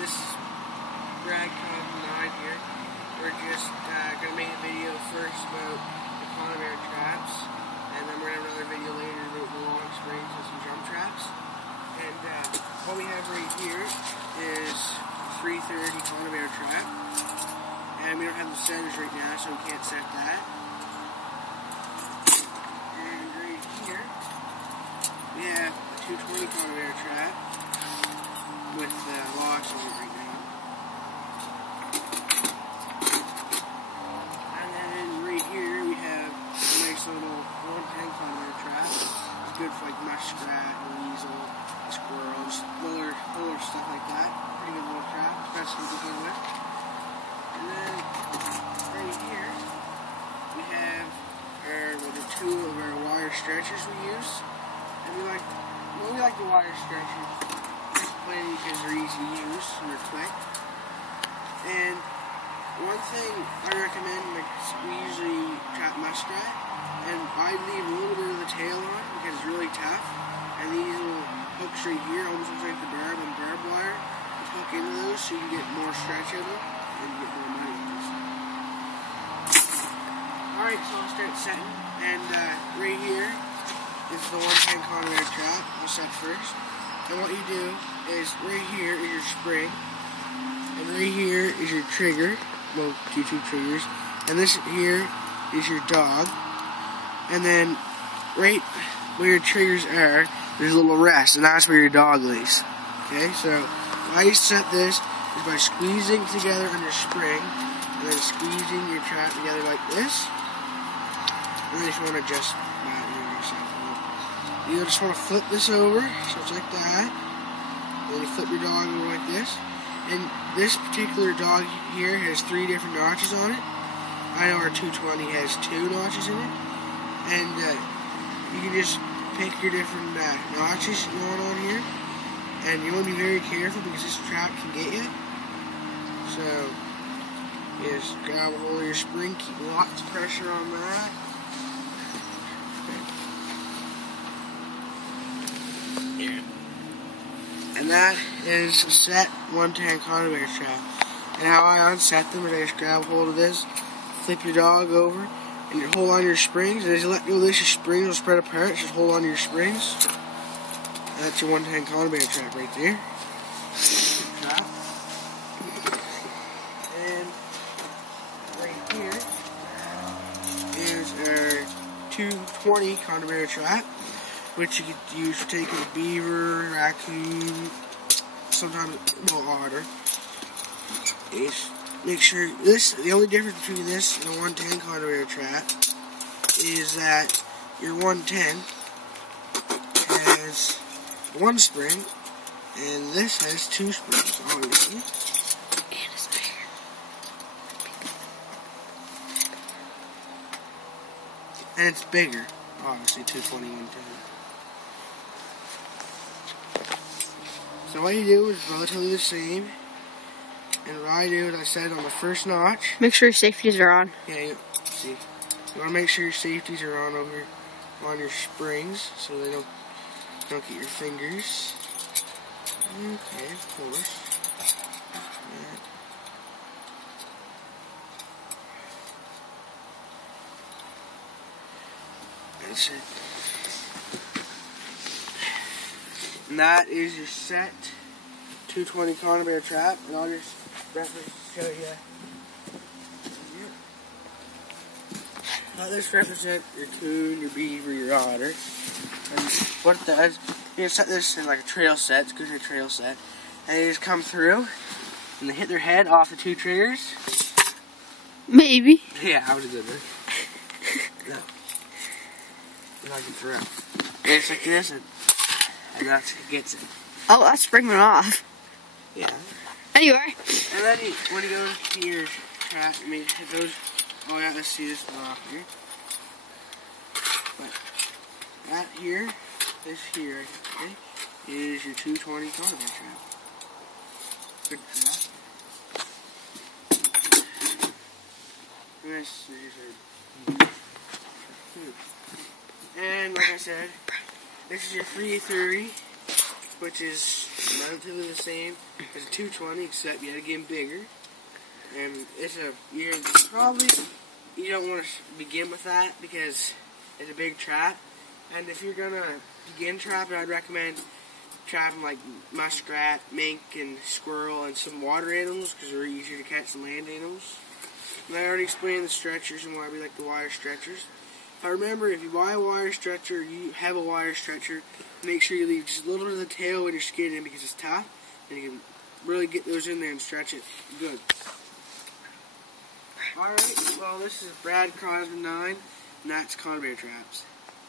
this is Brad Conibear here. We're just going to make a video first about the Conibear traps, and then we're going to have another video later about the long springs and some jump traps. And what we have right here is a 330 Conibear trap, and we don't have the setters right now, so we can't set that. And right here we have a 220 Conibear trap with locks on it right now. And then right here we have a nice little 110 Conibear trap. It's good for like muskrat, weasel, squirrels, little stuff like that. Pretty good little trap, especially to begin with. And then right here we have the two of our wire stretchers we use. And we like the wire stretchers. Mainly because they're easy to use and they're quick. And one thing I recommend, like, we usually trap muskrat, and I leave a little bit of the tail on because it's really tough. And these little hooks right here, almost looks like the barbed wire, you hook into those so you can get more stretch out of them and get more money out of this. Alright, so I'll start setting. And right here is the 110 Conibear trap. I'll set first. And what you do is, right here is your spring, and right here is your trigger, well, two triggers, and this here is your dog, and then right where your triggers are, there's a little rest, and that's where your dog lays. Okay, so how you set this is by squeezing together on your spring, and then squeezing your trap together like this, and then you just want to adjust that yourself. You just want to flip this over, so it's like that. And then you flip your dog over like this. And this particular dog here has 3 different notches on it. I know our 220 has 2 notches in it. And you can just pick your different notches you want on here. And you want to be very careful because this trap can get you. So, you just grab a hold of your spring, keep lots of pressure on that. And that is a set 110 Conibear trap. And how I unset them is I just grab a hold of this, flip your dog over, and you hold on to your springs. And as you let go of this, your springs will spread apart. Just hold on to your springs. And that's your 110 Conibear trap right there. Trap. And right here is our 220 Conibear trap, which you could use for taking a beaver, raccoon, sometimes a little otter. Is make sure this, the only difference between this and the 110 Conibear trap is that your 110 has 1 spring and this has 2 springs, obviously. And it's there. And it's bigger, obviously, 220, 110. So what you do is relatively the same, and what I do is I set it on the first notch. Make sure your safeties are on. Yeah, see, you want to make sure your safeties are on over on your springs, so they don't get your fingers. Okay, of course. That's it. And that is your set 220 Conibear trap, and I'll just show you. This represents your coon, your beaver, your otter. And what it does, you can set this in like a trail set, it's good in a trail set, and they just come through, and they hit their head off the 2 triggers. Maybe. Yeah, I would have done that. No. And I can throw. And it's like this, and that's what gets it. Oh, that spring went off. Yeah. Anyway. And then when you go to your trap, I mean, it goes, oh yeah, let's see this off here. But that here, this here, okay, is your 220 Conibear trap. Good trap. And this is your and like I said, this is your 330, which is relatively the same as a 220, except yet again bigger. And it's you don't want to begin with that because it's a big trap. And if you're gonna begin trapping, I'd recommend trapping like muskrat, mink, and squirrel, and some water animals because they're easier to catch than land animals. And I already explained the stretchers and why we like the wire stretchers. Remember, if you buy a wire stretcher, you have a wire stretcher, make sure you leave just a little bit of the tail with your skin in because it's tough, and you can really get those in there and stretch it good. Alright, well, this is Brad Crosby 9, and that's Conibear Traps.